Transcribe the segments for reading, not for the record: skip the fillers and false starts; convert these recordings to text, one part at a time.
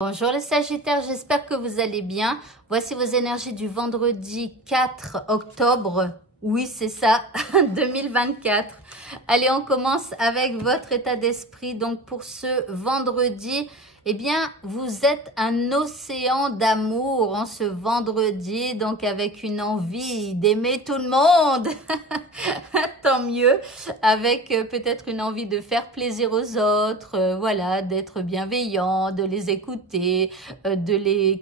Bonjour les Sagittaires, j'espère que vous allez bien. Voici vos énergies du vendredi 4 octobre. Oui, c'est ça, 2024. Allez, on commence avec votre état d'esprit. Donc pour ce vendredi, eh bien, vous êtes un océan d'amour en ce vendredi. Donc avec une envie d'aimer tout le monde. Tant mieux. Avec peut-être une envie de faire plaisir aux autres. Voilà, d'être bienveillant, de les écouter, de les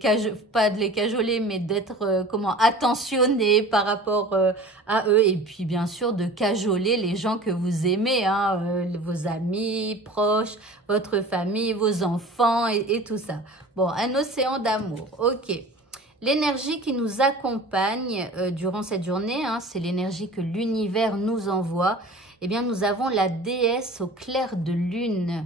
pas de les cajoler, mais d'être attentionné par rapport à eux. Et puis bien sûr de cajoler les gens que vous aimez, hein, vos amis, proches, votre famille, vos enfants et tout ça. Bon, un océan d'amour, ok. L'énergie qui nous accompagne durant cette journée, hein, c'est l'énergie que l'univers nous envoie. Eh bien, nous avons la déesse au clair de lune.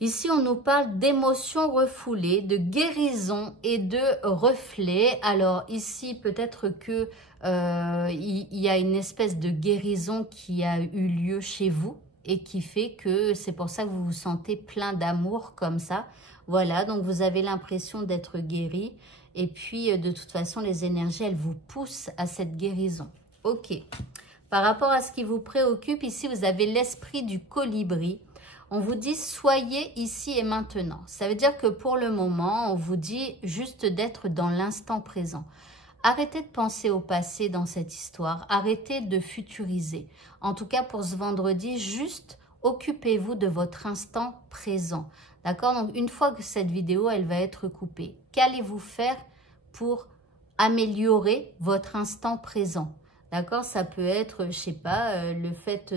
Ici, on nous parle d'émotions refoulées, de guérison et de reflets. Alors ici, peut-être que il y a une espèce de guérison qui a eu lieu chez vous et qui fait que c'est pour ça que vous vous sentez plein d'amour comme ça. Voilà, donc vous avez l'impression d'être guéri. Et puis, de toute façon, les énergies, elles vous poussent à cette guérison. Ok. Par rapport à ce qui vous préoccupe, ici, vous avez l'esprit du colibri. On vous dit, soyez ici et maintenant. Ça veut dire que pour le moment, on vous dit juste d'être dans l'instant présent. Arrêtez de penser au passé dans cette histoire. Arrêtez de futuriser. En tout cas, pour ce vendredi, juste occupez-vous de votre instant présent. D'accord? Donc, une fois que cette vidéo, elle va être coupée, qu'allez-vous faire pour améliorer votre instant présent? D'accord? Ça peut être, je sais pas, le fait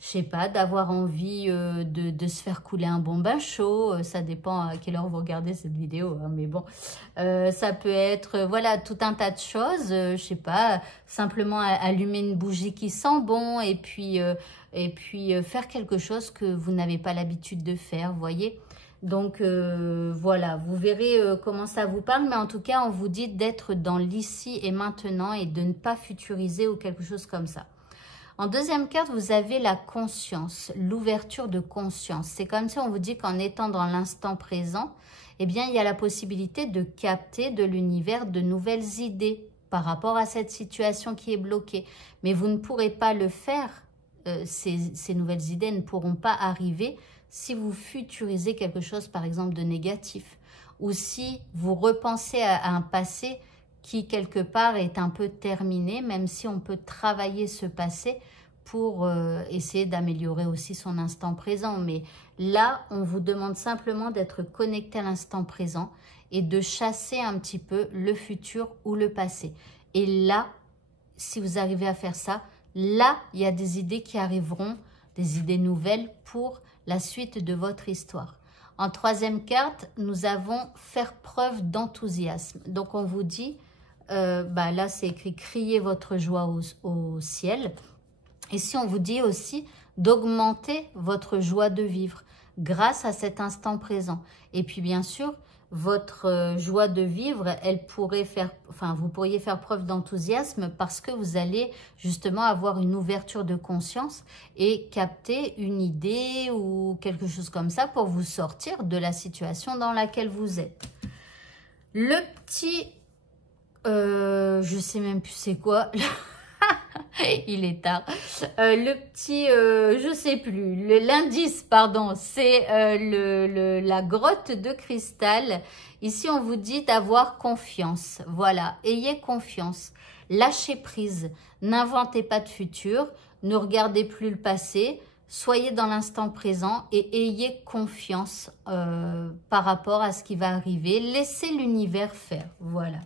je sais pas, d'avoir envie de se faire couler un bon bain chaud. Ça dépend à quelle heure vous regardez cette vidéo, hein, mais bon. Ça peut être, voilà, tout un tas de choses. Je sais pas, simplement allumer une bougie qui sent bon et puis faire quelque chose que vous n'avez pas l'habitude de faire, vous voyez. Donc, voilà, vous verrez comment ça vous parle. Mais en tout cas, on vous dit d'être dans l'ici et maintenant et de ne pas futuriser ou quelque chose comme ça. En deuxième carte, vous avez la conscience, l'ouverture de conscience. C'est comme si on vous dit qu'en étant dans l'instant présent, eh bien, il y a la possibilité de capter de l'univers de nouvelles idées par rapport à cette situation qui est bloquée. Mais vous ne pourrez pas le faire, ces nouvelles idées ne pourront pas arriver si vous futurisez quelque chose, par exemple, de négatif. Ou si vous repensez à un passé qui quelque part est un peu terminé, même si on peut travailler ce passé pour essayer d'améliorer aussi son instant présent. Mais là, on vous demande simplement d'être connecté à l'instant présent et de chasser un petit peu le futur ou le passé. Et là, si vous arrivez à faire ça, là, il y a des idées qui arriveront, des idées nouvelles pour la suite de votre histoire. En troisième carte, nous avons faire preuve d'enthousiasme. Donc, on vous dit... là, c'est écrit « Criez votre joie au ciel ». Ici, on vous dit aussi d'augmenter votre joie de vivre grâce à cet instant présent. Et puis, bien sûr, votre joie de vivre, vous pourriez faire preuve d'enthousiasme parce que vous allez justement avoir une ouverture de conscience et capter une idée ou quelque chose comme ça pour vous sortir de la situation dans laquelle vous êtes. Le petit... je sais même plus c'est quoi. Il est tard. Le petit, je sais plus. L'indice, pardon, c'est la grotte de cristal. Ici, on vous dit d'avoir confiance. Voilà, ayez confiance. Lâchez prise. N'inventez pas de futur. Ne regardez plus le passé. Soyez dans l'instant présent et ayez confiance par rapport à ce qui va arriver. Laissez l'univers faire. Voilà.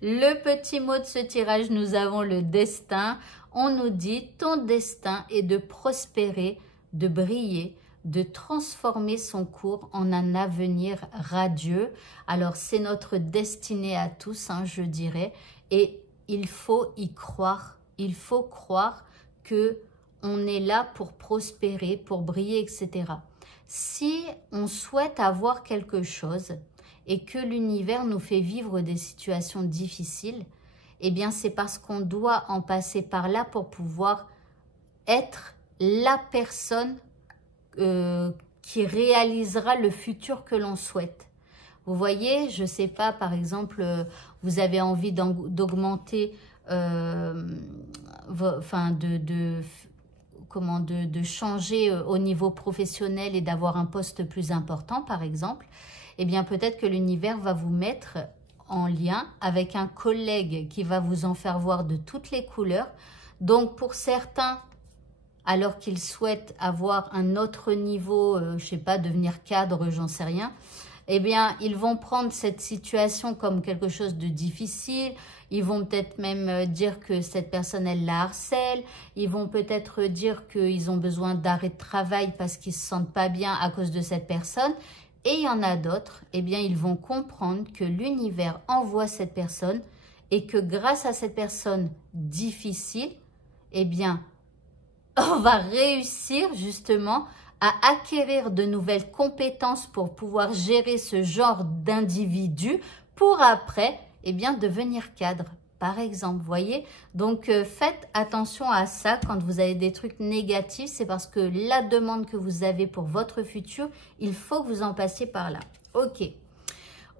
Le petit mot de ce tirage, nous avons le destin. On nous dit, ton destin est de prospérer, de briller, de transformer son cours en un avenir radieux. Alors, c'est notre destinée à tous, hein, je dirais. Et il faut y croire. Il faut croire que on est là pour prospérer, pour briller, etc. Si on souhaite avoir quelque chose et que l'univers nous fait vivre des situations difficiles, eh bien c'est parce qu'on doit en passer par là pour pouvoir être la personne qui réalisera le futur que l'on souhaite. Vous voyez, je ne sais pas, par exemple, vous avez envie d'augmenter, de changer au niveau professionnel et d'avoir un poste plus important, par exemple. Eh bien, peut-être que l'univers va vous mettre en lien avec un collègue qui va vous en faire voir de toutes les couleurs. Donc, pour certains, alors qu'ils souhaitent avoir un autre niveau, je ne sais pas, devenir cadre, j'en sais rien, eh bien, ils vont prendre cette situation comme quelque chose de difficile. Ils vont peut-être même dire que cette personne, elle la harcèle. Ils vont peut-être dire qu'ils ont besoin d'arrêt de travail parce qu'ils ne se sentent pas bien à cause de cette personne. Et il y en a d'autres, eh bien, ils vont comprendre que l'univers envoie cette personne et que grâce à cette personne difficile, eh bien, on va réussir justement à acquérir de nouvelles compétences pour pouvoir gérer ce genre d'individu pour après, eh bien, devenir cadre, par exemple, vous voyez. Donc, faites attention à ça quand vous avez des trucs négatifs, c'est parce que la demande que vous avez pour votre futur, il faut que vous en passiez par là. Ok.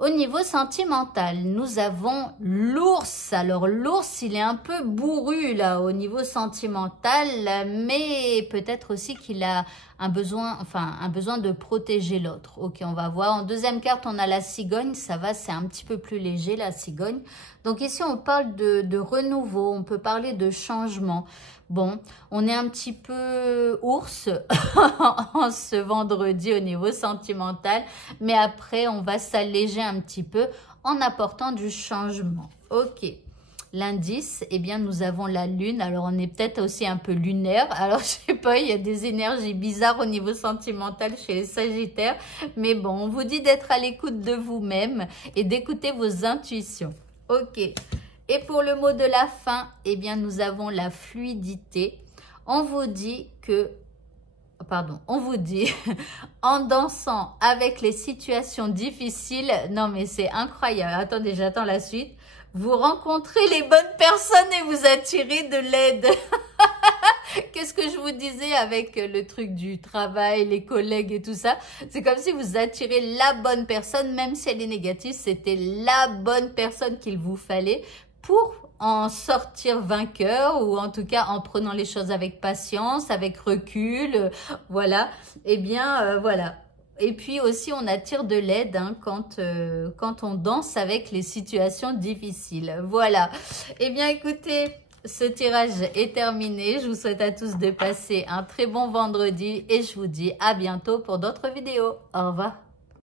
Au niveau sentimental, nous avons l'ours. Alors, l'ours, il est un peu bourru, là, au niveau sentimental, mais peut-être aussi qu'il a un besoin de protéger l'autre. Ok, on va voir. En deuxième carte, on a la cigogne. Ça va, c'est un petit peu plus léger, la cigogne. Donc, ici, on parle de renouveau. On peut parler de changement. Bon, on est un petit peu ours en ce vendredi au niveau sentimental, mais après, on va s'alléger un petit peu en apportant du changement. Ok, l'indice, eh bien, nous avons la lune. Alors, on est peut-être aussi un peu lunaire. Alors, je sais pas, il y a des énergies bizarres au niveau sentimental chez les Sagittaires. Mais bon, on vous dit d'être à l'écoute de vous-même et d'écouter vos intuitions. Ok. Et pour le mot de la fin, eh bien, nous avons la fluidité. On vous dit que, en dansant avec les situations difficiles, non mais c'est incroyable, attendez, j'attends la suite, vous rencontrez les bonnes personnes et vous attirez de l'aide. Qu'est-ce que je vous disais avec le truc du travail, les collègues et tout ça? C'est comme si vous attirez la bonne personne, même si elle est négative, c'était la bonne personne qu'il vous fallait pour en sortir vainqueur, ou en tout cas en prenant les choses avec patience, avec recul, voilà. Eh bien, voilà. Et puis aussi, on attire de l'aide hein, quand on danse avec les situations difficiles. Voilà. Eh bien, écoutez, ce tirage est terminé. Je vous souhaite à tous de passer un très bon vendredi et je vous dis à bientôt pour d'autres vidéos. Au revoir.